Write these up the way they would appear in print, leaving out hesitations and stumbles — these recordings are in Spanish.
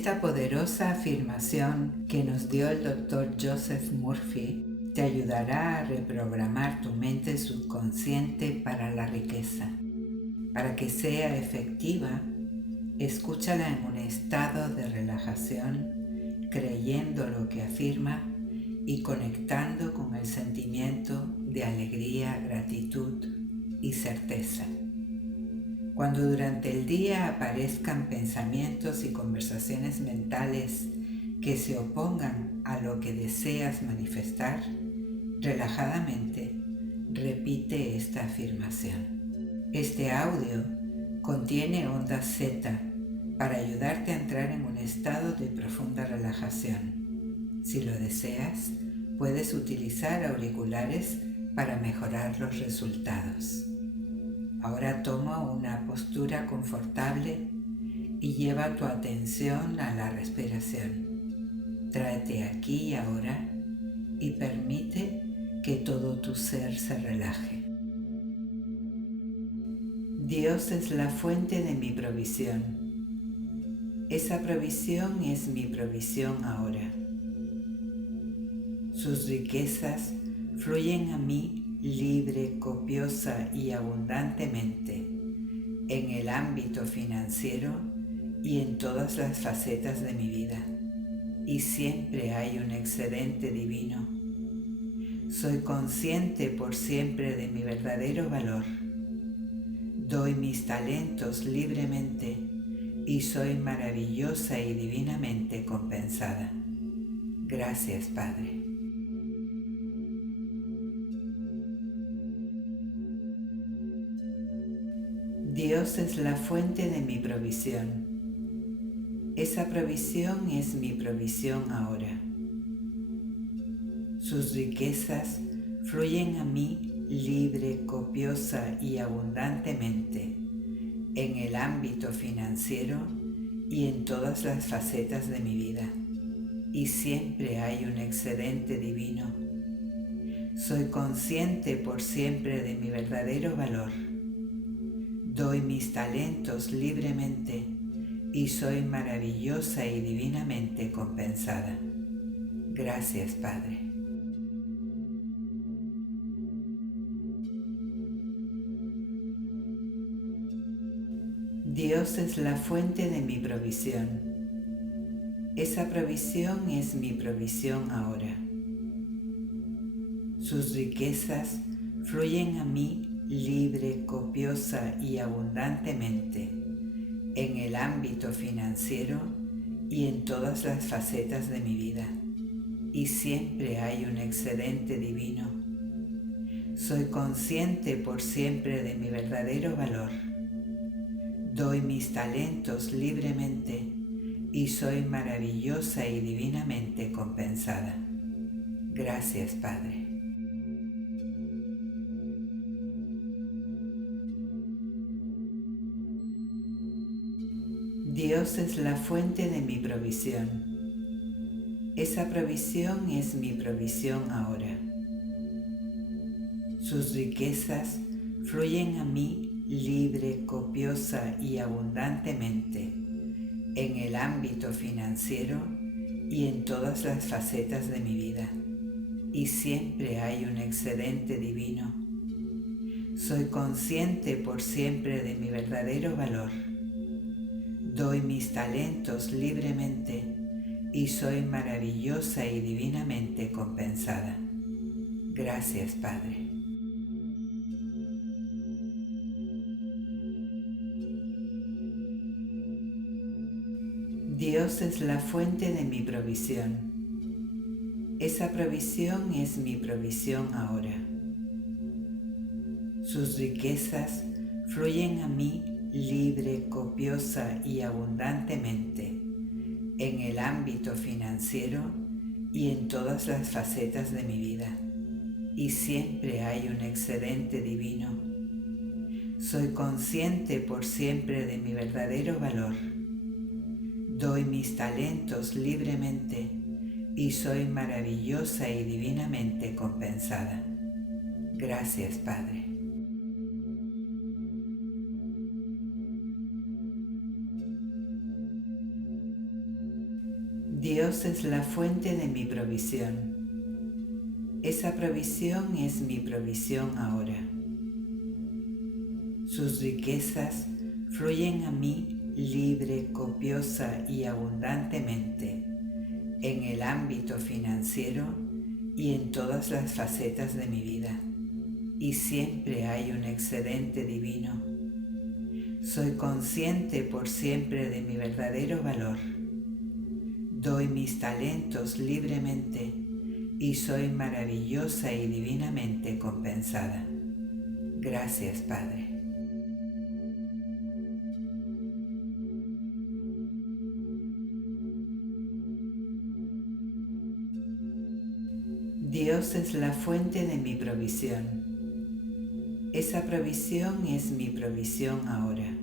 Esta poderosa afirmación que nos dio el Dr. Joseph Murphy te ayudará a reprogramar tu mente subconsciente para la riqueza. Para que sea efectiva, escúchala en un estado de relajación, creyendo lo que afirma y conectando con el sentimiento de alegría, gratitud y certeza. Cuando durante el día aparezcan pensamientos y conversaciones mentales que se opongan a lo que deseas manifestar, relajadamente repite esta afirmación. Este audio contiene ondas Z para ayudarte a entrar en un estado de profunda relajación. Si lo deseas, puedes utilizar auriculares para mejorar los resultados. Ahora toma una postura confortable y lleva tu atención a la respiración. Tráete aquí y ahora y permite que todo tu ser se relaje. Dios es la fuente de mi provisión. Esa provisión es mi provisión ahora. Sus riquezas fluyen a mí libre, copiosa y abundantemente en el ámbito financiero y en todas las facetas de mi vida. Y siempre hay un excedente divino. Soy consciente por siempre de mi verdadero valor. Doy mis talentos libremente y soy maravillosa y divinamente compensada. Gracias, Padre. Dios es la fuente de mi provisión. Esa provisión es mi provisión ahora. Sus riquezas fluyen a mí libre, copiosa y abundantemente en el ámbito financiero y en todas las facetas de mi vida. Y siempre hay un excedente divino. Soy consciente por siempre de mi verdadero valor. Doy mis talentos libremente y soy maravillosa y divinamente compensada. Gracias, Padre. Dios es la fuente de mi provisión. Esa provisión es mi provisión ahora. Sus riquezas fluyen a mí libre, copiosa y abundantemente en el ámbito financiero y en todas las facetas de mi vida. Y siempre hay un excedente divino. Soy consciente por siempre de mi verdadero valor. Doy mis talentos libremente y soy maravillosa y divinamente compensada. Gracias, Padre. Dios es la fuente de mi provisión. Esa provisión es mi provisión ahora. Sus riquezas fluyen a mí libre, copiosa y abundantemente en el ámbito financiero y en todas las facetas de mi vida. Y siempre hay un excedente divino. Soy consciente por siempre de mi verdadero valor. Doy mis talentos libremente y soy maravillosa y divinamente compensada. Gracias, Padre. Dios es la fuente de mi provisión. Esa provisión es mi provisión ahora. Sus riquezas fluyen a mí libre, copiosa y abundantemente en el ámbito financiero y en todas las facetas de mi vida. Y siempre hay un excedente divino. Soy consciente por siempre de mi verdadero valor. Doy mis talentos libremente y soy maravillosa y divinamente compensada. Gracias, Padre. Dios es la fuente de mi provisión. Esa provisión es mi provisión ahora. Sus riquezas fluyen a mí libre, copiosa y abundantemente en el ámbito financiero y en todas las facetas de mi vida. Y siempre hay un excedente divino. Soy consciente por siempre de mi verdadero valor. Doy mis talentos libremente y soy maravillosa y divinamente compensada. Gracias, Padre. Dios es la fuente de mi provisión. Esa provisión es mi provisión ahora.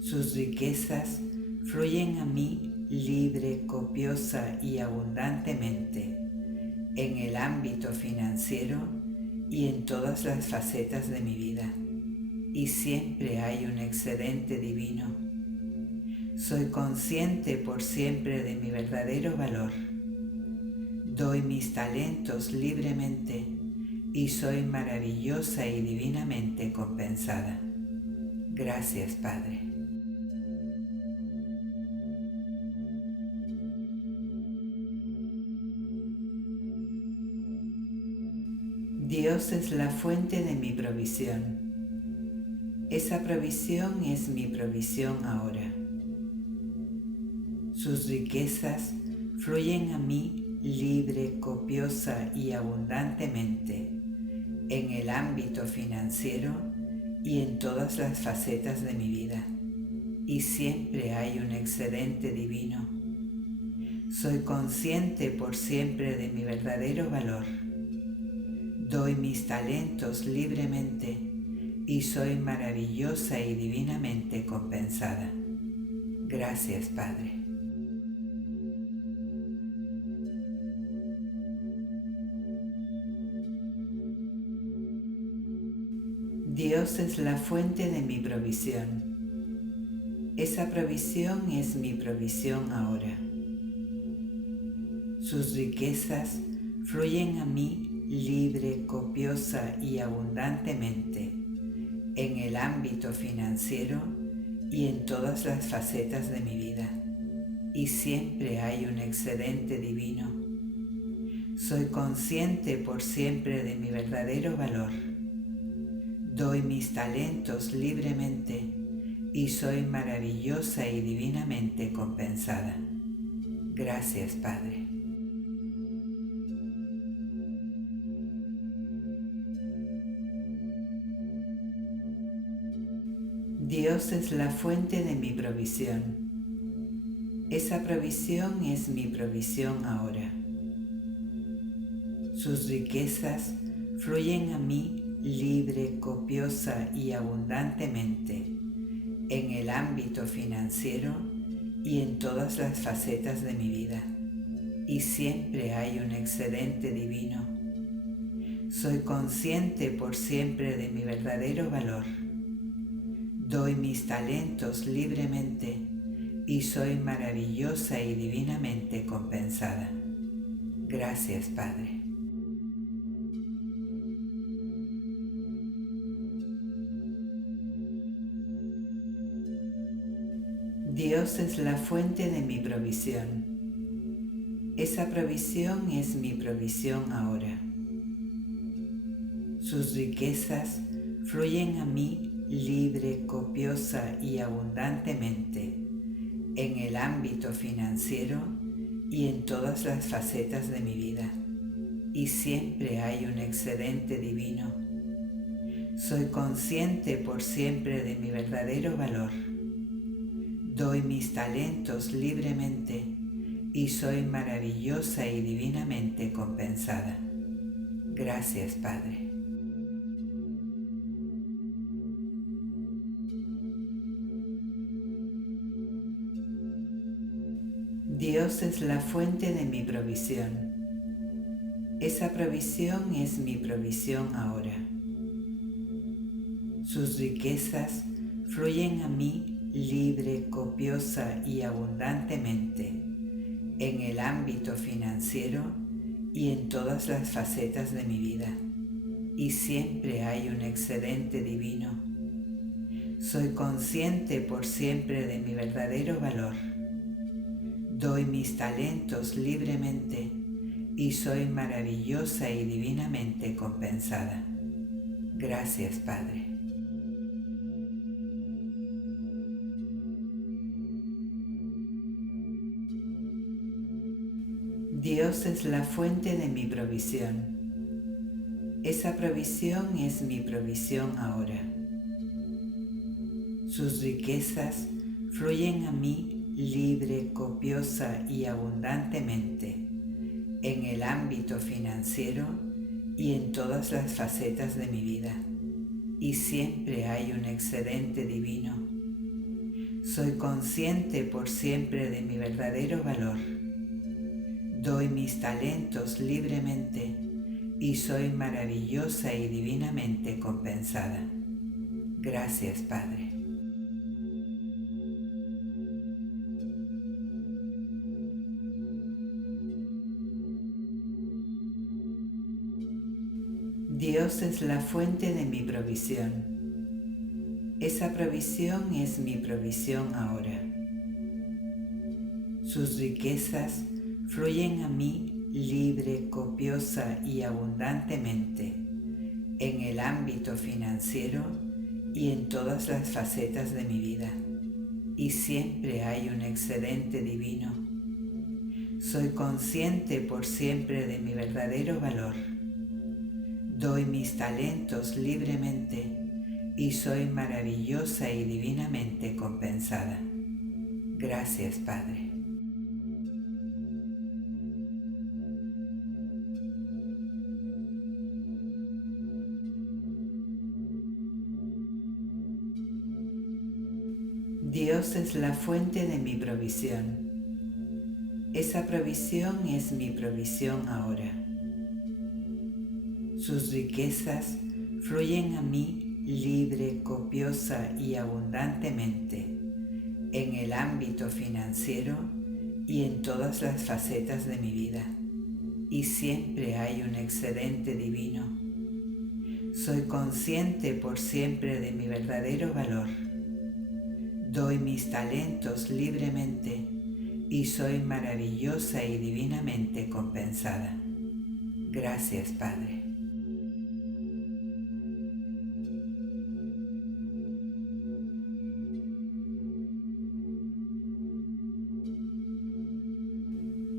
Sus riquezas fluyen a mí libre, copiosa y abundantemente en el ámbito financiero y en todas las facetas de mi vida. Y siempre hay un excedente divino. Soy consciente por siempre de mi verdadero valor. Doy mis talentos libremente y soy maravillosa y divinamente compensada. Gracias, Padre. Dios es la fuente de mi provisión. Esa provisión es mi provisión ahora. Sus riquezas fluyen a mí libre, copiosa y abundantemente en el ámbito financiero y en todas las facetas de mi vida. Y siempre hay un excedente divino. Soy consciente por siempre de mi verdadero valor. Doy mis talentos libremente y soy maravillosa y divinamente compensada. Gracias, Padre. Dios es la fuente de mi provisión. Esa provisión es mi provisión ahora. Sus riquezas fluyen a mí libre, copiosa y abundantemente en el ámbito financiero y en todas las facetas de mi vida. Y siempre hay un excedente divino. Soy consciente por siempre de mi verdadero valor. Doy mis talentos libremente y soy maravillosa y divinamente compensada. Gracias, Padre. Dios es la fuente de mi provisión. Esa provisión es mi provisión ahora. Sus riquezas fluyen a mí libre, copiosa y abundantemente en el ámbito financiero y en todas las facetas de mi vida. Y siempre hay un excedente divino. Soy consciente por siempre de mi verdadero valor. Doy mis talentos libremente y soy maravillosa y divinamente compensada. Gracias, Padre. Dios es la fuente de mi provisión. Esa provisión es mi provisión ahora. Sus riquezas fluyen a mí libre, copiosa y abundantemente en el ámbito financiero y en todas las facetas de mi vida. Y siempre hay un excedente divino. Soy consciente por siempre de mi verdadero valor. Doy mis talentos libremente y soy maravillosa y divinamente compensada. Gracias, Padre. Dios es la fuente de mi provisión. Esa provisión es mi provisión ahora. Sus riquezas fluyen a mí libre, copiosa y abundantemente en el ámbito financiero y en todas las facetas de mi vida, y siempre hay un excedente divino. Soy consciente por siempre de mi verdadero valor. Doy mis talentos libremente y soy maravillosa y divinamente compensada. Gracias, Padre. Dios es la fuente de mi provisión. Esa provisión es mi provisión ahora. Sus riquezas fluyen a mí libre, copiosa y abundantemente en el ámbito financiero y en todas las facetas de mi vida, y siempre hay un excedente divino. Soy consciente por siempre de mi verdadero valor. Doy mis talentos libremente y soy maravillosa y divinamente compensada. Gracias, Padre. Dios es la fuente de mi provisión. Esa provisión es mi provisión ahora. Sus riquezas fluyen a mí libre, copiosa y abundantemente en el ámbito financiero y en todas las facetas de mi vida, y siempre hay un excedente divino. Soy consciente por siempre de mi verdadero valor. Doy mis talentos libremente y soy maravillosa y divinamente compensada. Gracias, Padre. Dios es la fuente de mi provisión. Esa provisión es mi provisión ahora. Sus riquezas fluyen a mí libre, copiosa y abundantemente en el ámbito financiero y en todas las facetas de mi vida, y siempre hay un excedente divino. Soy consciente por siempre de mi verdadero valor. Doy mis talentos libremente y soy maravillosa y divinamente compensada. Gracias, Padre.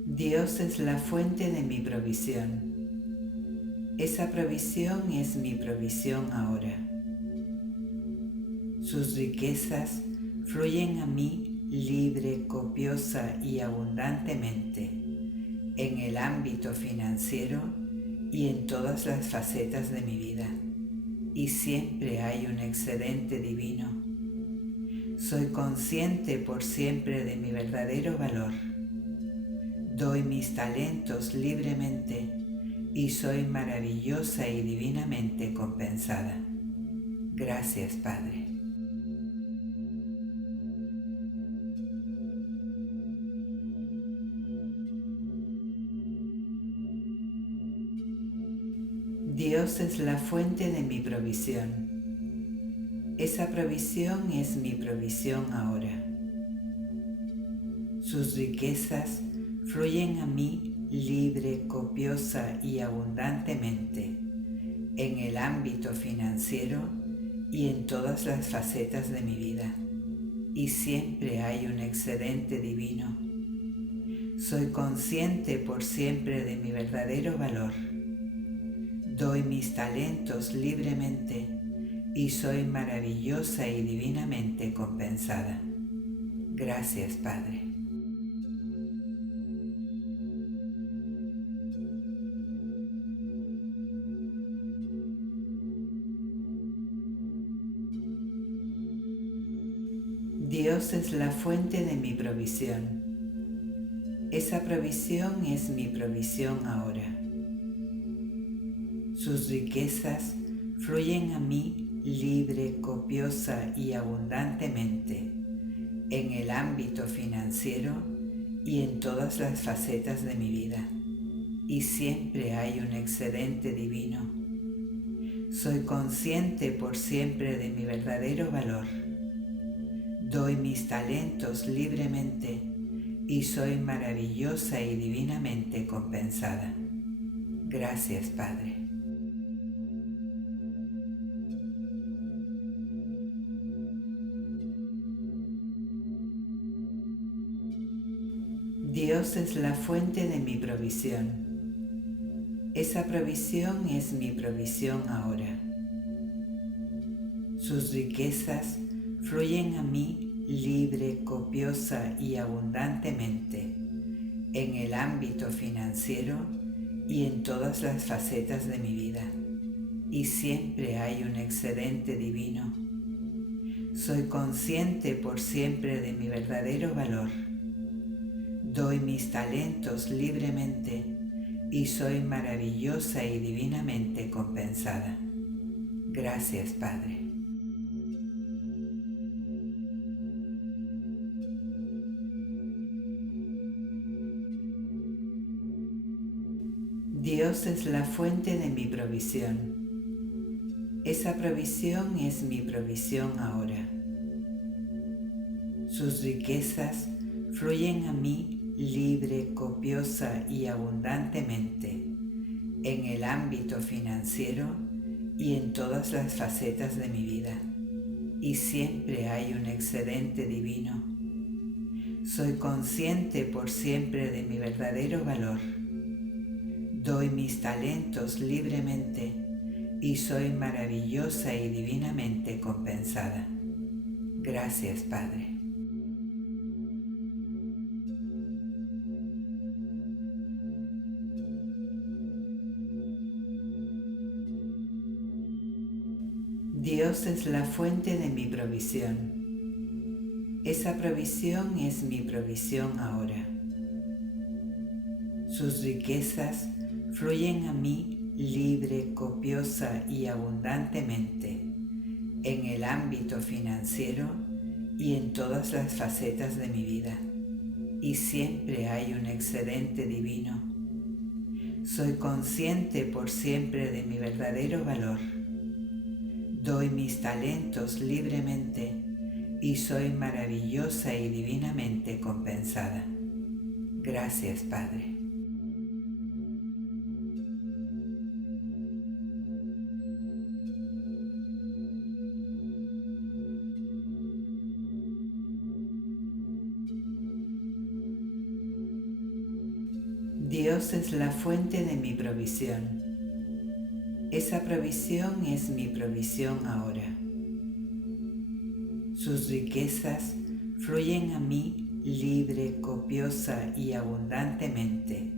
Dios es la fuente de mi provisión. Esa provisión es mi provisión ahora. Sus riquezas fluyen a mí libre, copiosa y abundantemente en el ámbito financiero y en todas las facetas de mi vida, y siempre hay un excedente divino. Soy consciente por siempre de mi verdadero valor. Doy mis talentos libremente y soy maravillosa y divinamente compensada. Gracias, Padre. Dios es la fuente de mi provisión. Esa provisión es mi provisión ahora. Sus riquezas fluyen a mí libre, copiosa y abundantemente en el ámbito financiero y en todas las facetas de mi vida, y siempre hay un excedente divino. Soy consciente por siempre de mi verdadero valor. Doy mis talentos libremente y soy maravillosa y divinamente compensada. Gracias, Padre. Dios es la fuente de mi provisión. Esa provisión es mi provisión ahora. Sus riquezas fluyen a mí libre, copiosa y abundantemente en el ámbito financiero y en todas las facetas de mi vida, y siempre hay un excedente divino. Soy consciente por siempre de mi verdadero valor. Doy mis talentos libremente y soy maravillosa y divinamente compensada. Gracias, Padre. Dios es la fuente de mi provisión. Esa provisión es mi provisión ahora. Sus riquezas fluyen a mí libre, copiosa y abundantemente en el ámbito financiero y en todas las facetas de mi vida, y siempre hay un excedente divino. Soy consciente por siempre de mi verdadero valor. Doy mis talentos libremente y soy maravillosa y divinamente compensada. Gracias, Padre. Dios es la fuente de mi provisión. Esa provisión es mi provisión ahora. Sus riquezas fluyen a mí libre, copiosa y abundantemente en el ámbito financiero y en todas las facetas de mi vida, y siempre hay un excedente divino. Soy consciente por siempre de mi verdadero valor. Doy mis talentos libremente y soy maravillosa y divinamente compensada. Gracias, Padre. Dios es la fuente de mi provisión. Esa provisión es mi provisión ahora. Sus riquezas fluyen a mí libre, copiosa y abundantemente en el ámbito financiero y en todas las facetas de mi vida, y siempre hay un excedente divino. Soy consciente por siempre de mi verdadero valor. Doy mis talentos libremente y soy maravillosa y divinamente compensada. Gracias, Padre. Dios es la fuente de mi provisión. Esa provisión es mi provisión ahora. Sus riquezas fluyen a mí libre, copiosa y abundantemente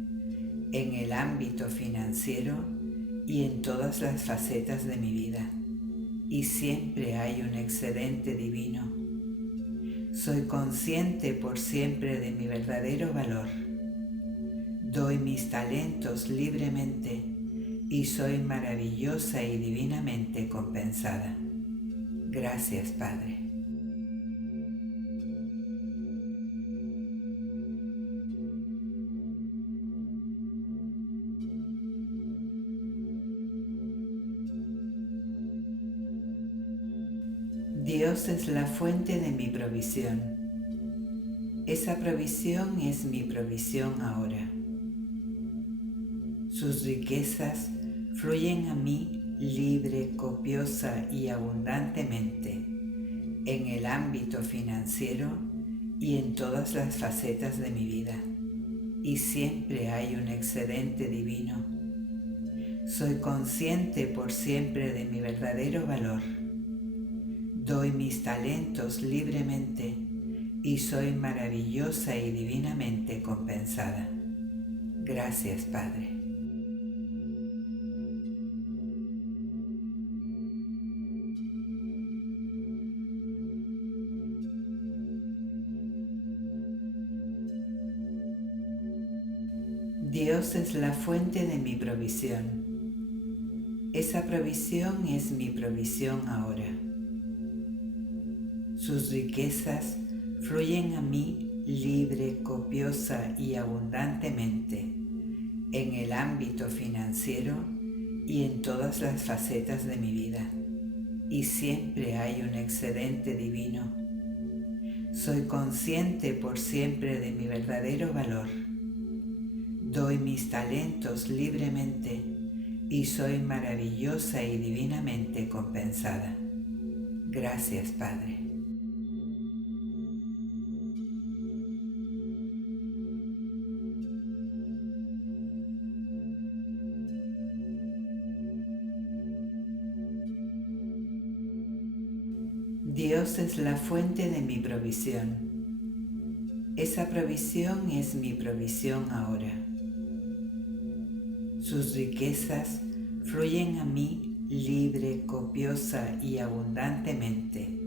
en el ámbito financiero y en todas las facetas de mi vida, y siempre hay un excedente divino. Soy consciente por siempre de mi verdadero valor. Doy mis talentos libremente y soy maravillosa y divinamente compensada. Gracias, Padre. Dios es la fuente de mi provisión. Esa provisión es mi provisión ahora. Sus riquezas fluyen a mí libre, copiosa y abundantemente en el ámbito financiero y en todas las facetas de mi vida, y siempre hay un excedente divino. Soy consciente por siempre de mi verdadero valor. Doy mis talentos libremente y soy maravillosa y divinamente compensada. Gracias, Padre. Dios es la fuente de mi provisión. Esa provisión es mi provisión ahora. Sus riquezas fluyen a mí libre, copiosa y abundantemente en el ámbito financiero y en todas las facetas de mi vida. Y siempre hay un excedente divino. Soy consciente por siempre de mi verdadero valor. Doy mis talentos libremente y soy maravillosa y divinamente compensada. Gracias, Padre. Dios es la fuente de mi provisión. Esa provisión es mi provisión ahora. Sus riquezas fluyen a mí libre, copiosa y abundantemente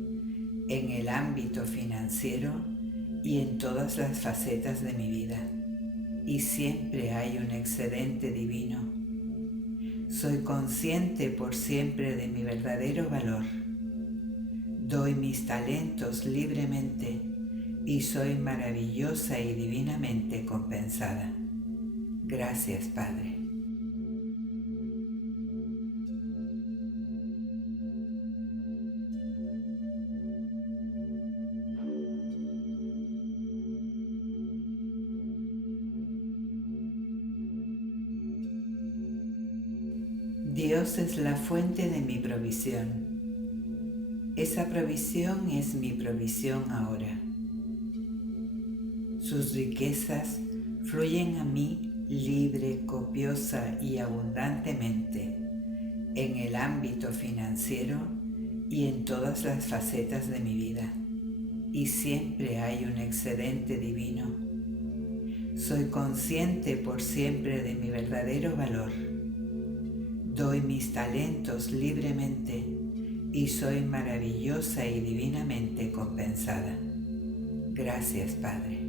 en el ámbito financiero y en todas las facetas de mi vida. Y siempre hay un excedente divino. Soy consciente por siempre de mi verdadero valor. Doy mis talentos libremente y soy maravillosa y divinamente compensada. Gracias, Padre. Dios es la fuente de mi provisión. Esa provisión es mi provisión ahora. Sus riquezas fluyen a mí libre, copiosa y abundantemente en el ámbito financiero y en todas las facetas de mi vida. Y siempre hay un excedente divino. Soy consciente por siempre de mi verdadero valor. Doy mis talentos libremente y soy maravillosa y divinamente compensada. Gracias, Padre.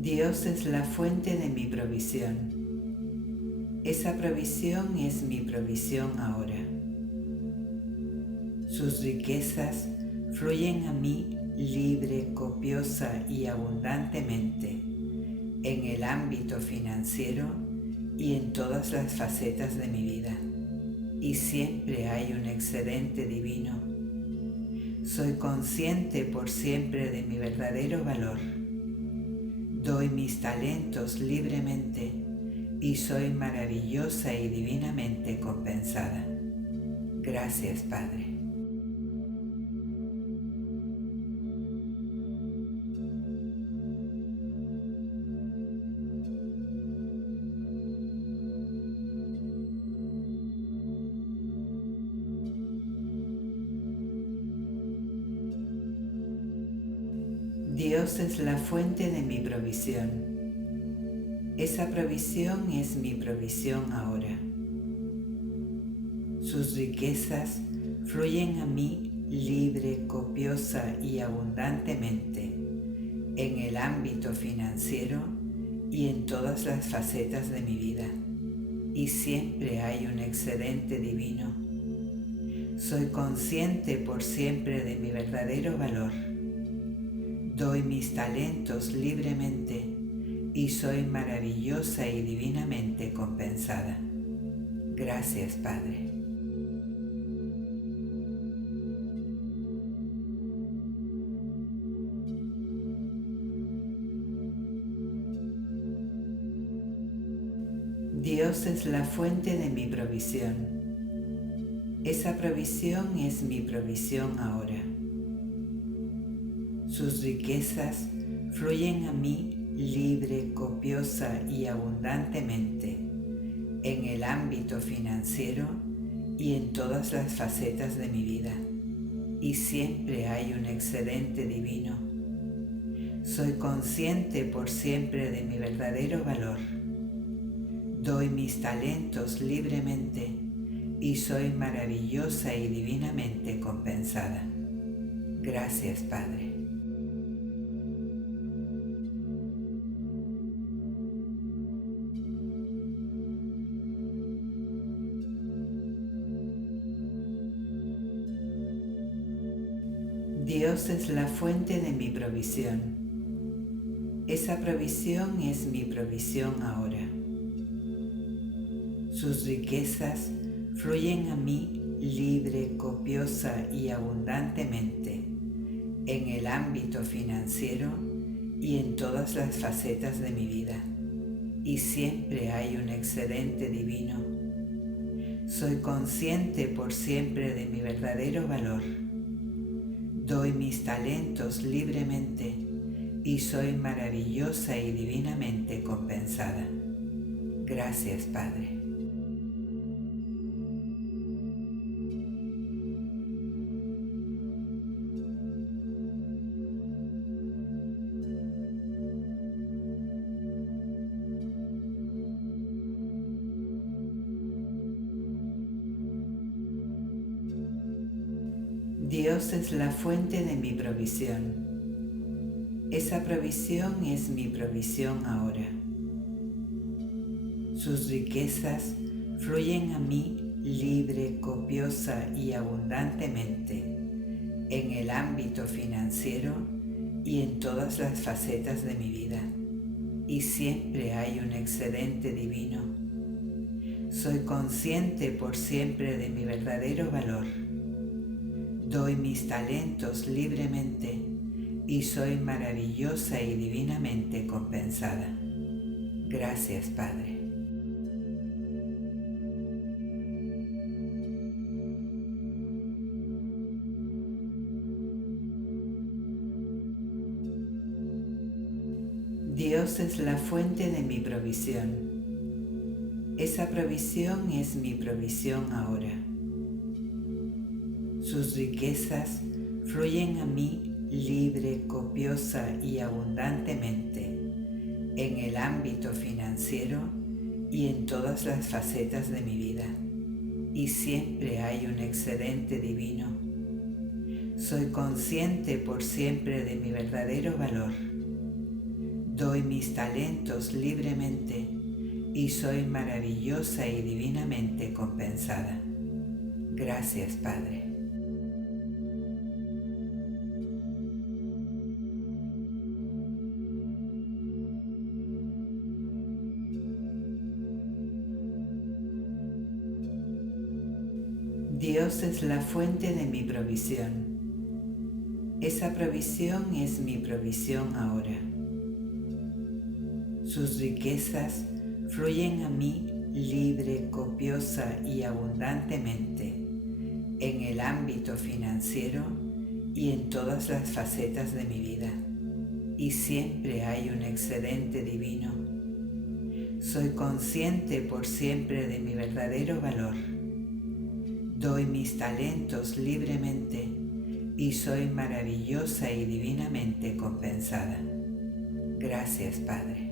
Dios es la fuente de mi provisión. Esa provisión es mi provisión ahora. Sus riquezas fluyen a mí libre, copiosa y abundantemente en el ámbito financiero y en todas las facetas de mi vida. Y siempre hay un excedente divino. Soy consciente por siempre de mi verdadero valor. Doy mis talentos libremente y soy maravillosa y divinamente compensada. Gracias, Padre. Dios es la fuente de mi provisión. Esa provisión es mi provisión ahora. Sus riquezas fluyen a mí libre, copiosa y abundantemente en el ámbito financiero y en todas las facetas de mi vida. Y siempre hay un excedente divino. Soy consciente por siempre de mi verdadero valor. Doy mis talentos libremente y soy maravillosa y divinamente compensada. Gracias, Padre. Dios es la fuente de mi provisión. Esa provisión es mi provisión ahora. Sus riquezas fluyen a mí libre, copiosa y abundantemente en el ámbito financiero y en todas las facetas de mi vida. Y siempre hay un excedente divino. Soy consciente por siempre de mi verdadero valor. Doy mis talentos libremente y soy maravillosa y divinamente compensada. Gracias, Padre. Dios es la fuente de mi provisión. Esa provisión es mi provisión ahora. Sus riquezas fluyen a mí libre, copiosa y abundantemente en el ámbito financiero y en todas las facetas de mi vida. Y siempre hay un excedente divino. Soy consciente por siempre de mi verdadero valor. Doy mis talentos libremente y soy maravillosa y divinamente compensada. Gracias, Padre. Dios es la fuente de mi provisión. Esa provisión es mi provisión ahora. Sus riquezas fluyen a mí libre, copiosa y abundantemente en el ámbito financiero y en todas las facetas de mi vida. Y siempre hay un excedente divino. Soy consciente por siempre de mi verdadero valor. Doy mis talentos libremente y soy maravillosa y divinamente compensada. Gracias, Padre. Dios es la fuente de mi provisión. Esa provisión es mi provisión ahora. Sus riquezas fluyen a mí libre, copiosa y abundantemente en el ámbito financiero y en todas las facetas de mi vida. Y siempre hay un excedente divino. Soy consciente por siempre de mi verdadero valor. Doy mis talentos libremente y soy maravillosa y divinamente compensada. Gracias, Padre. Dios es la fuente de mi provisión. Esa provisión es mi provisión ahora. Sus riquezas fluyen a mí libre, copiosa y abundantemente en el ámbito financiero y en todas las facetas de mi vida. Y siempre hay un excedente divino. Soy consciente por siempre de mi verdadero valor. Doy mis talentos libremente y soy maravillosa y divinamente compensada. Gracias, Padre.